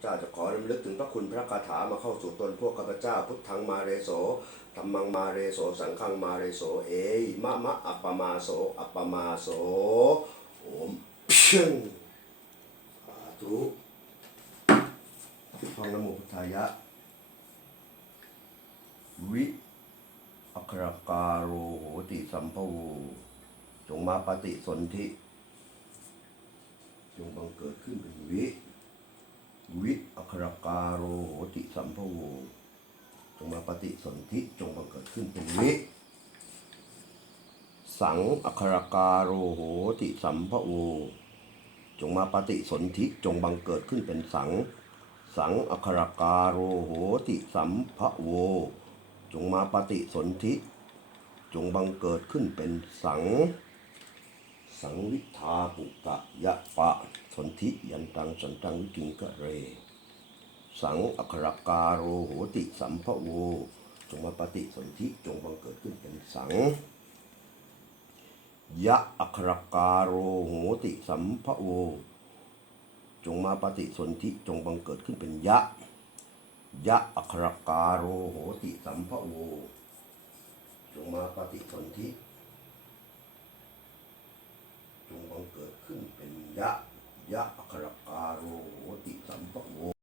เจ้าจะขอรำลึกถึงพระคุณพระคาถามาเข้าสู่ตนพวกข้าพเจ้า พุทธังมาเรโสธรรมังมาเรโส สังฆังมาเรโส เอยมะมะอัปปมาโส อัปปมาโส โอมเพียงสาธุฟังนโมพุทธายะ วิอัครการโรโหติสัมภโวจงมาปฏิสนธิ จงบังเกิดขึ้นเป็นวิวิาโรโหติสัมภโวจงมาปฏิสนธิจงบังเกิดขึ้นเป็นวิสังอัครกาโรโหติสัมภโวจงมาปฏิสนธิจงบังเกิดขึ้นเป็นสัง สังอัครกาโรโหติสัมภโวจงมาปฏิสนธิ จงบังเกิดขึ้นเป็นสัง สังวิทาปุกะยะปะ สนธิยันตังสันตังวิกิงกะเร สังอัครการโรโหติสัมภโว จงมาปฏิสนธิจงบังเกิดขึ้นเป็นสัง ยะอัครการโรโหติสัมภโว จงมาปฏิสนธิจงบังเกิดขึ้นเป็นยะ ยะอัครการโรโหติสัมภโว จงมาปฏิสนธิจงบังเกิดขึ้นเป็นยะยะอัครการโรโหติสัมภโว